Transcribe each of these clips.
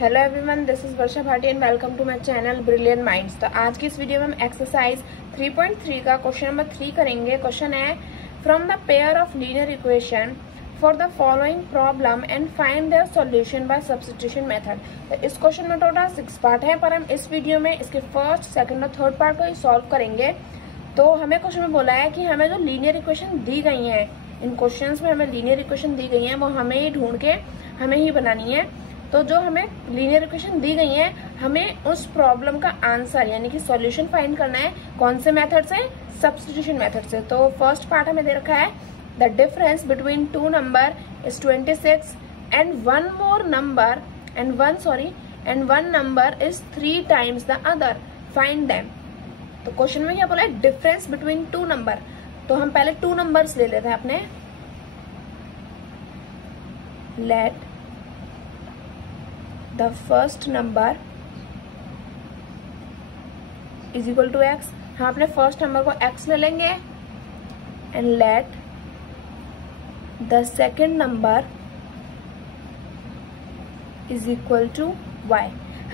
Hello everyone, this is Varsha Bhati and welcome to my channel brilliant minds. तो आज की इस वीडियो में हम एक्सरसाइज 3.3 का क्वेश्चन नंबर 3 करेंगे। क्वेश्चन है from the pair of linear equation for the following problem and find their solution bye substitution method. तो इस क्वेश्चन में टोटल 6 पार्ट है, पर हम इस वीडियो में इसके फर्स्ट, सेकंड और थर्ड पार्ट को ही सॉल्व करेंगे। तो हमें क्वेश्चन में बोला है कि हमें जो लीनियर इक्वेशन दी गई है, इन क्वेश्चंस में हमें लीनियर इक्वेशन दी गई है वो हमें ही ढूंढ के हमें ही बनानी है। तो जो हमें लीनियर इक्वेशन दी गई है, हमें उस प्रॉब्लम का आंसर यानी कि सॉल्यूशन फाइंड करना है। कौन से मेथड से? सब्स्टिट्यूशन मेथड से। तो फर्स्ट पार्ट हमें दे रखा है the difference between two number is 26 and one more number and one number is 3 times the other, find them. तो क्वेश्चन में क्या बोला है? Difference between two number. तो हम पहले 2 नंबर्स ले लेते हैं अपने। Let the first number is equal to x। हम अपने फर्स्ट नंबर को x ले लेंगे and let the second number is equal to y।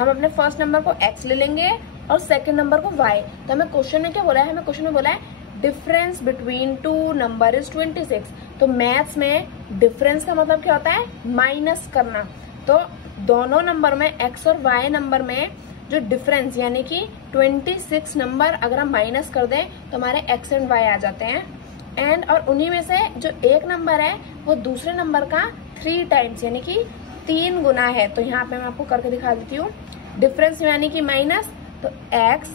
हम अपने फर्स्ट नंबर को x ले लेंगे और सेकंड नंबर को y। तो हमें क्वेश्चन में क्या बोला है? हमें क्वेश्चन में बोला है difference between two number is 26। तो मैथ्स में डिफरेंस का मतलब क्या होता है? माइनस करना। तो दोनों नंबर में x और y नंबर में जो डिफरेंस यानी कि 26 नंबर अगर हम माइनस कर दें तो हमारे x एंड y आ जाते हैं। एंड और उन्हीं में से जो एक नंबर है वो दूसरे नंबर का 3 टाइम्स यानी कि 3 गुना है। तो यहाँ पे मैं आपको करके दिखा देती हूँ। डिफरेंस यानी कि माइनस, तो x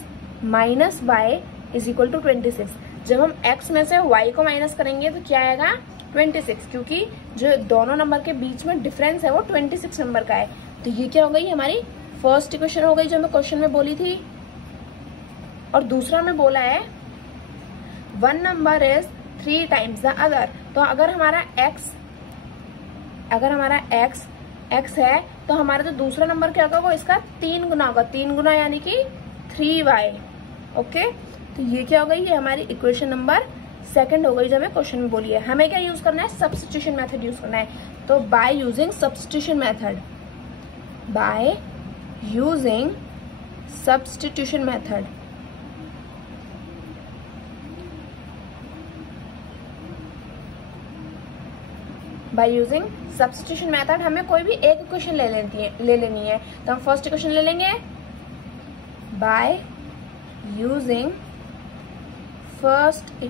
minus y is equal to 26। जब हम x में से y को माइनस करेंगे तो क्या आएगा? 26, क्योंकि जो दोनों नंबर के बीच में डिफरेंस है वो 26 नंबर का है। तो ये क्या हो गई? हमारी फर्स्ट इक्वेशन हो गई जो हमें क्वेश्चन में बोली थी। और दूसरा में बोला है one number is 3 times the other. तो अगर हमारा x है तो हमारा जो दूसरा नंबर क्या होगा वो इसका 3 गुना होगा। 3 गुना यानी कि 3y। ओके, तो ये क्या हो गई? ये हमारी इक्वेशन नंबर सेकंड हो गई जो हमें क्वेश्चन में बोली है। हमें क्या यूज करना है? सब्स्टिट्यूशन मेथड यूज करना है। तो by using substitution method, by using substitution method, by using substitution method हमें कोई भी एक इक्वेशन ले लेनी है। तो हम फर्स्ट इक्वेशन ले लेंगे बाय यूजिंग फर्स्ट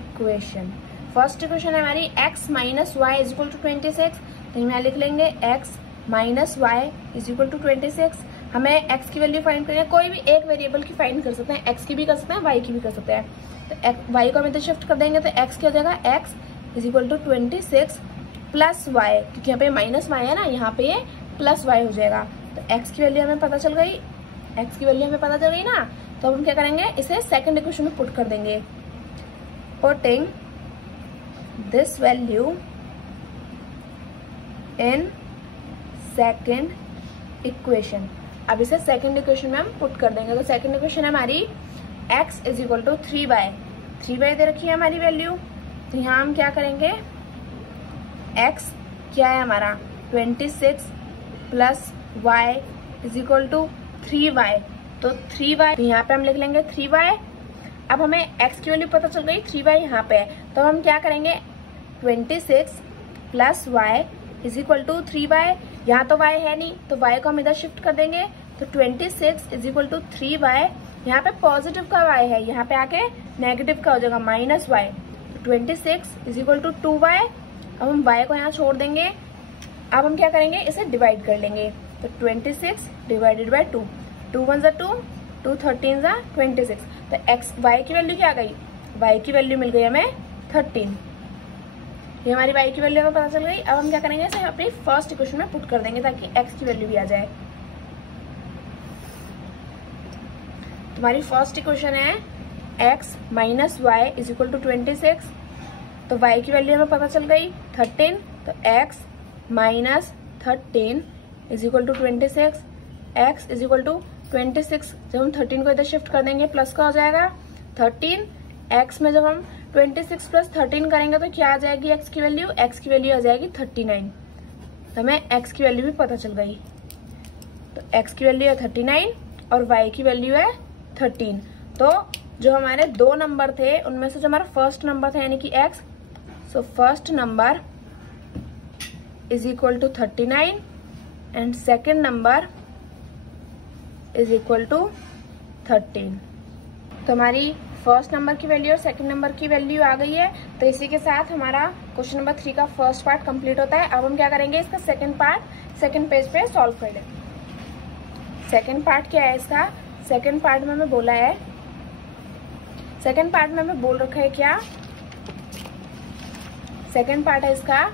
इक्वेशन है हमारी x minus y is equal to 26। तो यहाँ लिख लेंगे x minus y is equal to 26। हमें x की वैल्यू फाइंड करनी है। कोई भी एक वेरिएबल की फाइंड कर सकते हैं, x की भी कर सकते हैं, y की भी कर सकते हैं। तो y को हम इधर शिफ्ट कर देंगे तो x क्या हो जाएगा? x is equal to 26 plus y, क्योंकि यहाँ पे माइनस वाई है ना, यहाँ पे ये प्लस वाई हो जाएगा। तो x की वैल्यू हमें पता चल गई, ना। तो अब हम क्या करेंगे? इसे सेकेंड इक्वेशन में पुट कर देंगे। Putting this value in second equation। अब इसे सेकंड इक्वेशन में हम पुट कर देंगे। तो सेकंड इक्वेशन है हमारी x is equal to 3y दे रखी है हमारी वैल्यू। तो यहाँ हम क्या करेंगे? x क्या है हमारा? 26 plus y is equal to 3y। तो 3y, तो यहाँ पे हम लिख लेंगे 3y। अब हमें x की वैल्यू पता चल गई, 3y यहाँ पे है। तो हम क्या करेंगे? 26 plus y is equal to 3y। यहाँ तो y है नहीं तो y को हम इधर शिफ्ट कर देंगे। तो 26 इज इक्वल टू 3y। यहाँ पे पॉजिटिव का y है, यहाँ पे आके नेगेटिव का हो जाएगा माइनस y। तो 26 इज इक्वल टू 2y। अब हम y को यहाँ छोड़ देंगे। अब हम क्या करेंगे? इसे डिवाइड कर लेंगे। तो 26 डिवाइडेड बाई 2, 2 1 = 2, 2 13 = 26। तो y की वैल्यू क्या आ गई? y की वैल्यू मिल गई हमें 13। ये हमारी y की वैल्यू हमें पता चल गई। अब हम क्या करेंगे? इसे अपनी फर्स्ट इक्वेशन में पुट कर देंगे ताकि x की वैल्यू भी आ जाए। तुम्हारी फर्स्ट इक्वेशन है x minus y is equal to 26। तो y की वैल्यू हमें पता चल गई 13। तो x minus 13 is equal to 26। x is equal to 26। जब हम 13 को इधर शिफ्ट कर देंगे प्लस का हो जाएगा 13। x में जब हम 26 प्लस 13 करेंगे तो क्या आ जाएगी x की वैल्यू? आ जाएगी 39। तो हमें x की वैल्यू भी पता चल गई। तो x की वैल्यू है 39 और y की वैल्यू है 13। तो जो हमारे दो नंबर थे उनमें से जो हमारा फर्स्ट नंबर था यानी कि x, so first number is equal to 39 and second number is equal to 13। तो हमारी फर्स्ट नंबर की वैल्यू और सेकंड नंबर की वैल्यू आ गई है। तो इसी के साथ हमारा क्वेश्चन नंबर 3 का फर्स्ट पार्ट कंप्लीट होता है। अब हम क्या करेंगे, इसका सेकंड पार्ट सेकंड पेज पे सॉल्व कर लेंगे। सेकंड पार्ट क्या है इसका, सेकंड पार्ट में हमें बोला है, सेकंड पार्ट में हमें बोल रखा है क्या, सेकंड पार्ट है इसका,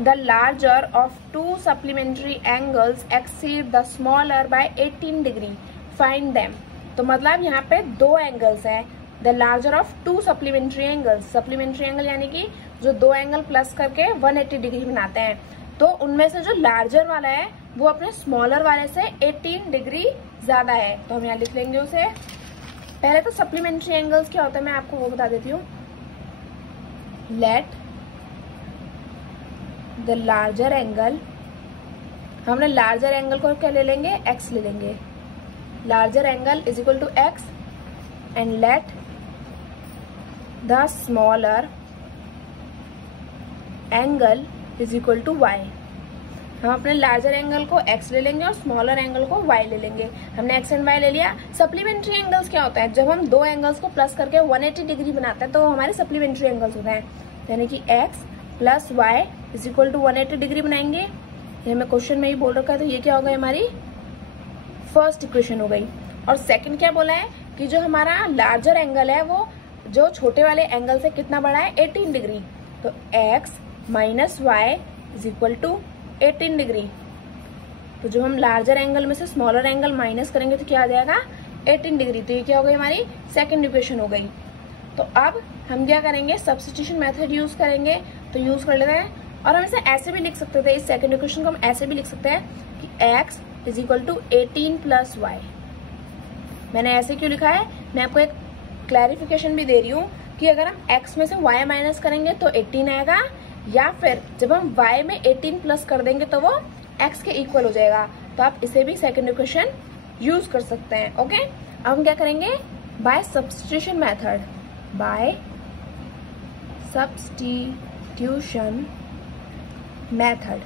the larger of to supplementary angles exceed the smaller by 18 degree, find them. तो मतलब यहाँ पे दो एंगल्स है, the larger of to supplementary angles, supplementary angle यानी कि जो दो एंगल प्लस करके 180 डिग्री बनाते हैं। तो उनमें से जो लार्जर वाला है वो अपने स्मॉलर वाले से 18 डिग्री ज्यादा है। तो हम यहाँ लिख लेंगे उसे। पहले तो सप्लीमेंट्री एंगल्स क्या होता है मैं आपको वो बता देती हूँ। लेट द लार्जर एंगल, हमने लार्जर एंगल को क्या ले लेंगे, x ले लेंगे। Larger angle is equal to x and let the smaller angle is equal to y। हम अपने लार्जर एंगल को x ले लेंगे और स्मॉलर एंगल को y ले लेंगे। हमने x एंड y ले लिया। सप्लीमेंट्री एंगल्स क्या होता है, जब हम दो एंगल्स को प्लस करके 180 डिग्री बनाते हैं तो हमारे सप्लीमेंट्री एंगल्स होते हैं, यानी कि x plus y is equal to 180 degree बनाएंगे। ये हमें क्वेश्चन में ही बोल रखा है। तो ये क्या हो गई, हमारी फर्स्ट इक्वेशन हो गई। और सेकंड क्या बोला है कि जो हमारा लार्जर एंगल है वो जो छोटे वाले एंगल से कितना बड़ा है, 18 डिग्री। तो x minus y is equal to 18 degree. तो जब हम लार्जर एंगल में से स्मॉलर एंगल माइनस करेंगे तो क्या आ जाएगा, 18 डिग्री। तो ये क्या हो गई, हमारी सेकंड इक्वेशन हो गई। तो अब हम क्या करेंगे, सब्स्टिट्यूशन मेथड यूज करेंगे। तो यूज कर लेते हैं। और हम इसे ऐसे भी लिख सकते थे, इस सेकंड इक्वेशन को हम ऐसे भी लिख सकते हैं कि x is equal to 18 plus y. मैंने ऐसे क्यों लिखा है, मैं आपको एक क्लैरिफिकेशन भी दे रही हूँ कि अगर हम x में से y माइनस करेंगे तो 18 आएगा, या फिर जब हम y में 18 प्लस कर देंगे तो वो x के इक्वल हो जाएगा। तो आप इसे भी सेकंड इक्वेशन यूज कर सकते हैं। ओके, अब हम क्या करेंगे, by substitution method, by substitution method.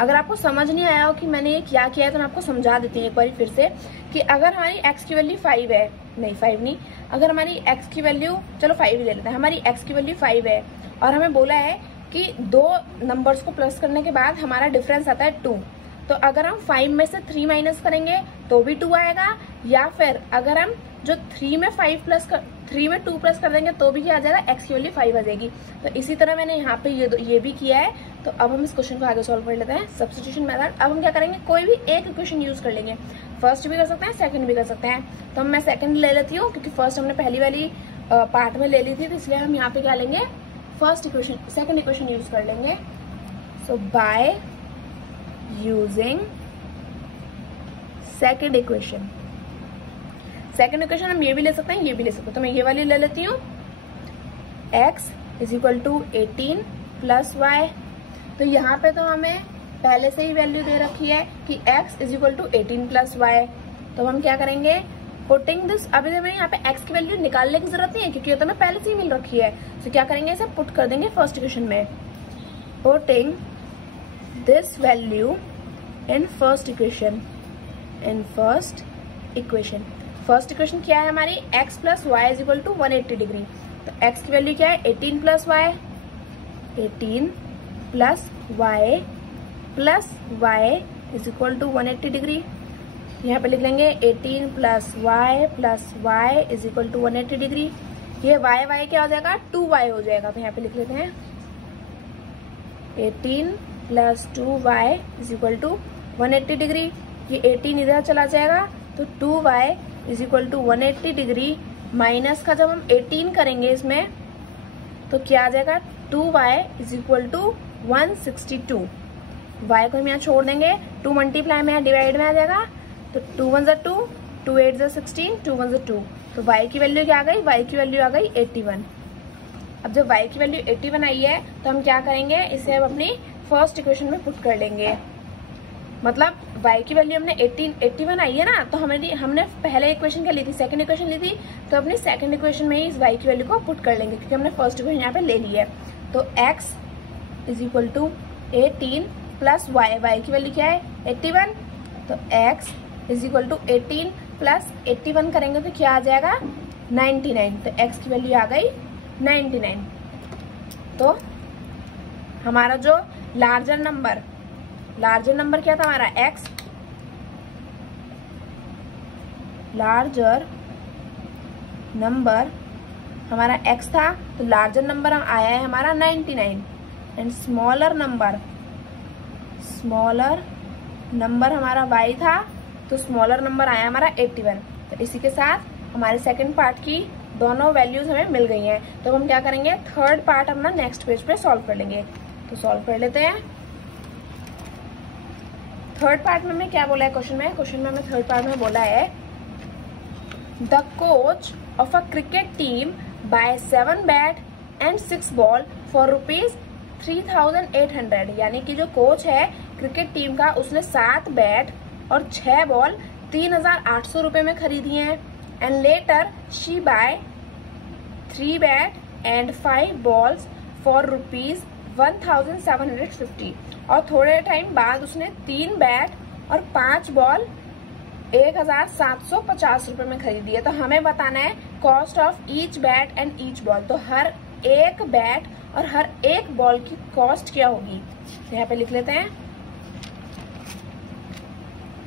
अगर आपको समझ नहीं आया हो कि मैंने ये क्या किया है तो मैं आपको समझा देती हूँ एक बार फिर से कि अगर हमारी x की वैल्यू 5 है, नहीं 5 नहीं, अगर हमारी x की वैल्यू, चलो 5 ही ले लेते हैं, हमारी x की वैल्यू 5 है और हमें बोला है कि दो नंबर्स को प्लस करने के बाद हमारा डिफरेंस आता है 2। तो अगर हम 5 में से 3 माइनस करेंगे तो भी 2 आएगा, या फिर अगर हम जो 3 में 2 प्लस कर देंगे तो भी क्या आ जाएगा, x की वैल्यू 5 आ जाएगी। तो इसी तरह मैंने यहाँ पे ये भी किया है। तो अब हम इस क्वेश्चन को आगे सॉल्व कर लेते हैं, सब्स्टिट्यूशन मेथड। अब हम क्या करेंगे, कोई भी एक इक्वेशन यूज कर लेंगे, फर्स्ट भी कर सकते हैं, सेकंड भी कर सकते हैं। तो मैं सेकंड ले लेती हूँ क्योंकि फर्स्ट हमने पहली वाली पार्ट में ले ली थी, तो इसलिए हम यहाँ पे क्या लेंगे, first equation, second equation use कर लेंगे। So by using second equation, second equation हम ये भी ले सकते हैं, ये भी ले सकते हैं। तो मैं ये वाली ले लेती हूँ, x is equal to 18 plus y. तो यहाँ पे तो हमें पहले से ही वैल्यू दे रखी है कि x is equal to 18 plus y. तो हम क्या करेंगे, पुटिंग दिस, अभी हमें यहाँ पे x की वैल्यू निकालने की जरूरत नहीं है क्योंकि ये तो हमें पहले से ही मिल रखी है। तो क्या करेंगे, इसे पुट कर देंगे फर्स्ट इक्वेशन में, putting this value in first equation, in first equation. First equation क्या है हमारी, x plus y is equal to 180 degree. तो x की वैल्यू क्या है, 18 plus y, 18 plus y is equal to 180 degree. यहाँ पे लिख लेंगे 18 plus y is equal to 180 degree. ये y क्या हो जाएगा, 2y हो जाएगा। तो यहाँ पे लिख लेते हैं 18 plus 2y is equal to 180 degree. ये 18 इधर चला जाएगा तो 2y is equal to 180 degree minus का जब हम 18 करेंगे इसमें तो क्या आ जाएगा, 2y is equal to 162। y को हम यहाँ छोड़ देंगे, 2 मल्टीप्लाई में डिवाइड में आ जाएगा। तो 2 1 ज़ा 2, 2 8 ज़ा 16, 2 1 ज़ा 2। तो y की वैल्यू क्या आ गई, y की वैल्यू आ गई 81। अब जब y की वैल्यू 81 आई है तो हम क्या करेंगे, इसे अब अपनी फर्स्ट इक्वेशन में पुट कर लेंगे। मतलब y की वैल्यू हमने 81 आई है ना, तो हमने पहले इक्वेशन क्या ली थी, सेकंड इक्वेशन ली थी, तो अपनी सेकंड इक्वेशन में ही इस y की वैल्यू को पुट कर लेंगे क्योंकि हमने फर्स्ट इक्वेशन यहाँ पे ले ली है। तो x is equal to 18 plus y की वैल्यू क्या है 81, तो x is equal to 18 plus 81 करेंगे तो क्या आ जाएगा 99, तो x की वैल्यू आ गई 99। तो हमारा जो लार्जर नंबर क्या था हमारा x, लार्जर नंबर हमारा x था, तो लार्जर नंबर आया है हमारा 99 एंड स्मॉलर नंबर हमारा y था, तो स्मॉलर नंबर आया हमारा 81। तो इसी के साथ हमारे सेकंड पार्ट की दोनों वैल्यूज हमें मिल गई हैं। तो हम क्या करेंगे, थर्ड पार्ट अपना नेक्स्ट पेज पे सॉल्व कर लेंगे। तो सॉल्व कर लेते हैं। थर्ड पार्ट में हमें क्या बोला है क्वेश्चन में हमें थर्ड पार्ट में बोला है the coach of a cricket team by 7 bat and 6 ball for ₹3,800, यानी कि जो कोच है क्रिकेट टीम का उसने 7 बैट और 6 बॉल 3,800 रुपए में खरीदी हैं। And later she buy 3 bat and 5 balls for ₹1,750, और थोड़े टाइम बाद उसने 3 बैट और 5 बॉल 1,750 रुपए में खरीदी है। तो हमें बताना है cost of each bat and each ball, तो हर एक बैट और हर एक बॉल की कॉस्ट क्या होगी। तो यहाँ पे लिख लेते हैं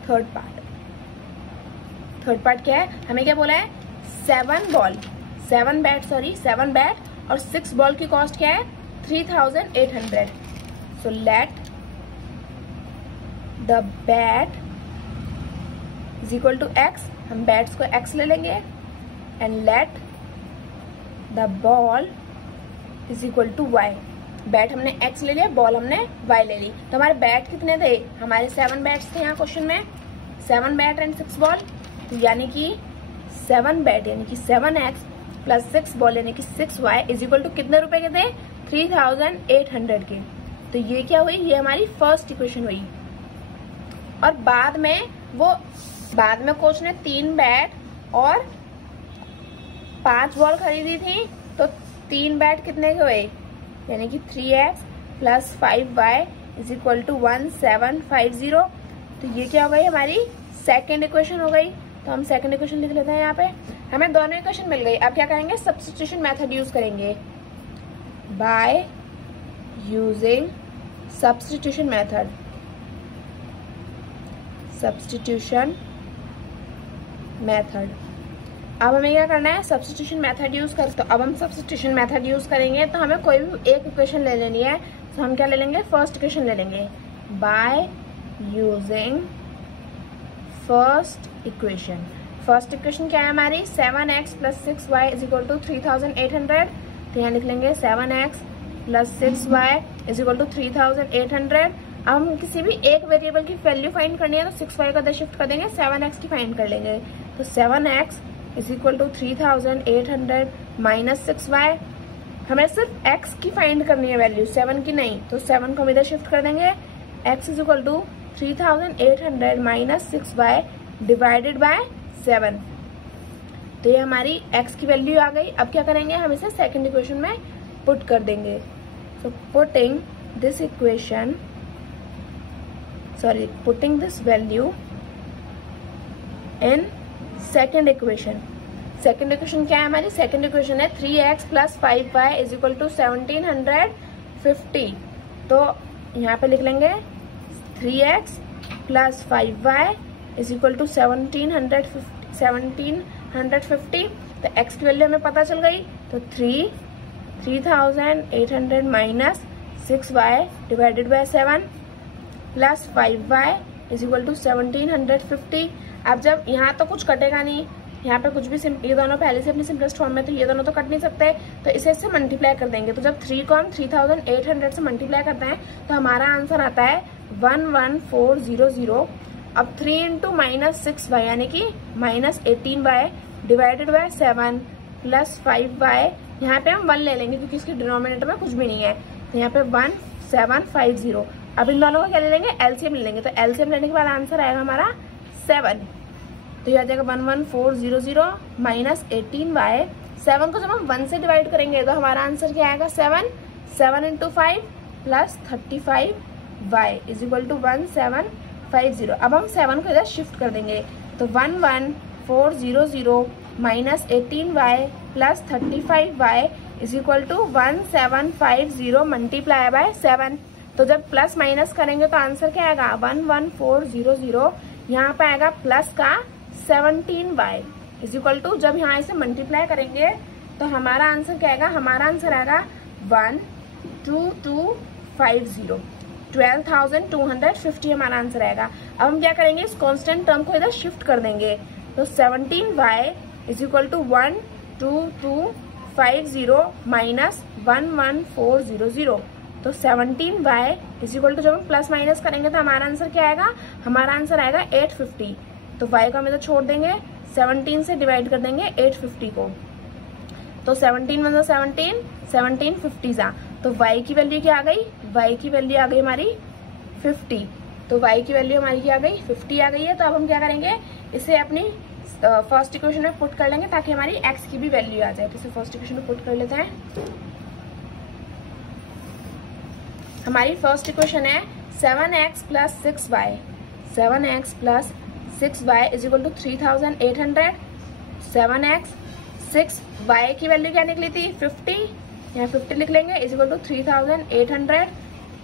थर्ड पार्ट क्या है, हमें क्या बोला है 7 बैट और 6 बॉल की कॉस्ट क्या है 3,800। So let the bat is equal to x, हम बैट्स को x ले लेंगे, and let the ball is equal to y। Bat हमने x ले लिया, बॉल हमने y ले ली। तो हमारे बैट कितने थे, हमारे 7 बैट्स थे यहाँ क्वेश्चन में, 7 बैट एंड 6 बॉल, यानी कि 7 बैट यानी कि 7x प्लस 6 बॉल यानी कि 6y इज इक्वल टू कितने रुपए के थे 3,800 के। तो ये क्या हुई, ये हमारी फर्स्ट इक्वेशन हुई। और बाद में कोच ने 3 बैट और 5 बॉल खरीदी थी, तो 3 बैट कितने के हुए, यानी कि 3x plus 5y is equal to 1750। तो ये क्या हो गई, हमारी सेकेंड इक्वेशन हो गई। तो हम सेकेंड इक्वेशन लिख लेते हैं। यहाँ पे हमें दोनों इक्वेशन मिल गई। अब क्या करेंगे, सब्स्टिट्यूशन मेथड यूज करेंगे। बाय यूजिंग सब्स्टिट्यूशन मेथड, अब हमें क्या करना है, सब्स्टिट्यूशन मेथड यूज कर, तो अब हम सब्स्टिट्यूशन मेथड यूज करेंगे। तो हमें कोई भी एक इक्वेशन ले लेनी है, तो हम क्या ले लेंगे, फर्स्ट इक्वेशन ले लेंगे। बाय यूजिंग फर्स्ट इक्वेशन क्या है हमारी, 7x plus 6y is equal to 3,800। तो यहाँ लिख लेंगे 7x plus 6y is equal to 3,800। अब हम किसी भी एक वेरिएबल की वैल्यू फाइंड करनी है, तो 6y का इधर शिफ्ट कर देंगे, 7x की फाइंड कर लेंगे। तो 7x is equal to 3,800 minus 6y। हमें सिर्फ x की फाइंड करनी है वैल्यू, 7 की नहीं, तो 7 को हम इधर शिफ्ट कर देंगे। x is equal to 3,800 minus 6y divided by 7। तो ये हमारी x की वैल्यू आ गई। अब क्या करेंगे, हम इसे सेकंड इक्वेशन में पुट कर देंगे। So putting this value in second equation. Second equation क्या है हमारी, सेकंड इक्वेशन है 3x plus 5y is equal to 1750। तो यहाँ पे लिख लेंगे 3x plus 5y is equal to 1750। तो x की वैल्यू हमें पता चल गई। तो 3,800 minus 6y divided by 7 plus 5y is equal to 1750। अब जब यहाँ तो कुछ कटेगा नहीं, यहाँ पे कुछ भी ये दोनों पहले से अपनी सिंपलेस्ट फॉर्म में, तो ये दोनों तो कट नहीं सकते, तो इसे इससे मल्टीप्लाई कर देंगे। तो जब 3 को हम 3,800 से मल्टीप्लाई करते हैं तो हमारा आंसर आता है 11400। अब 3 इंटू माइनस 6y यानी कि minus 18y divided by 7 plus 5y, यहाँ पे हम 1 ले लेंगे क्योंकि इसके डिनोमिनेटर में कुछ भी नहीं है, तो यहाँ पे 1750। अब इन दोनों को क्या ले लेंगे, एलसीएम ले लेंगे। तो एलसीएम लेने के बाद आंसर आएगा हमारा 7। तो ये आ जाएगा 11400 माइनस 18y। 7 को जब हम 1 से डिवाइड करेंगे तो हमारा आंसर क्या आएगा 7। 7 × 5 plus 35y is equal to 1750। अब हम 7 को इधर शिफ्ट कर देंगे। तो 11400 minus 18y plus 35y is equal to 1750 multiply by 7। तो जब प्लस माइनस करेंगे तो आंसर क्या आएगा 11400, यहाँ पे आएगा प्लस का 17y इज इक्वल टू, जब यहाँ इसे मल्टीप्लाई करेंगे तो हमारा आंसर क्या आएगा, हमारा आंसर आएगा 12250, 12,250 हमारा आंसर आएगा। अब हम क्या करेंगे, इस कांस्टेंट टर्म को इधर शिफ्ट कर देंगे। तो 17y is equal to 12250 minus 11400। तो 17y इज इक्वल टू, जब हम प्लस माइनस करेंगे तो हमारा आंसर क्या आएगा, हमारा आंसर आएगा 850। तो y को हम इधर छोड़ देंगे, 17 से डिवाइड कर देंगे 850 को। तो 17 मतलब 17, 1750 जा। तो y की वैल्यू क्या आ गई, y की वैल्यू आ गई हमारी 50। तो y की वैल्यू हमारी क्या आ गई, 50 आ गई है। तो अब हम क्या करेंगे, इसे अपनी फर्स्ट इक्वेशन में पुट कर लेंगे ताकि हमारी x की भी वैल्यू आ जाए। तो इसे फर्स्ट इक्वेशन में पुट कर लेते हैं। हमारी फर्स्ट इक्वेशन है 7x plus 6y, 7x plus 6y is equal to 3800। 7x 6y की वैल्यू क्या निकली थी 50, यहाँ 50 लिख लेंगे इज इक्वल टू 3800।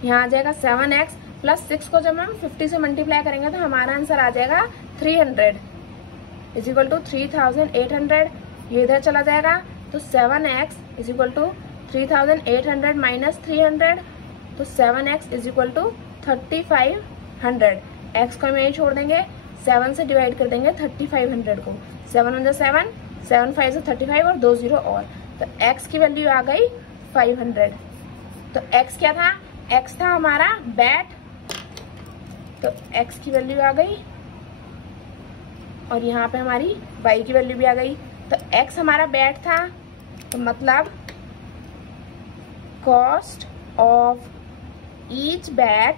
यहाँ आ जाएगा 7x प्लस 6 को जब हम 50 से मल्टीप्लाई करेंगे तो हमारा आंसर आ जाएगा 300 इज इक्वल टू 3800। ये इधर चला जाएगा। तो 7x is equal to 3800 minus 300। तो 7x is equal to 3500। x को हम यही छोड़ देंगे, 7 से डिवाइड कर देंगे 3500 को। 7 × 7, 7 5 से 35 और 2 0 और। तो x की वैल्यू आ गई 500। तो x क्या था, x था हमारा बैट। तो x की वैल्यू आ गई और यहाँ पे हमारी y की वैल्यू भी आ गई। तो x हमारा बैट था, तो मतलब cost of each bat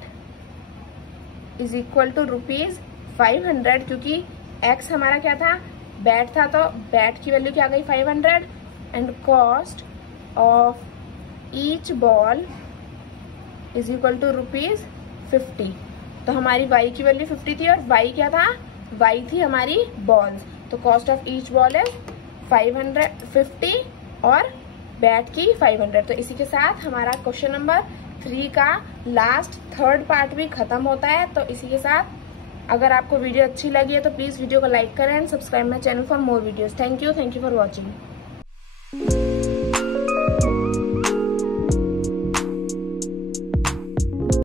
is equal to ₹500, क्योंकि x हमारा क्या था, बैट था। तो बैट की वैल्यू क्या आ गई 500 and cost of each ball is equal to ₹50। तो हमारी y की वैल्यू 50 थी और y क्या था, y थी हमारी बॉल्स। तो कॉस्ट ऑफ ईच बॉल है 550 और बैट की 500। तो इसी के साथ हमारा क्वेश्चन नंबर 3 का लास्ट थर्ड पार्ट भी खत्म होता है। तो इसी के साथ अगर आपको वीडियो अच्छी लगी है तो प्लीज वीडियो को लाइक करें and subscribe my channel for more videos. Thank you for watching.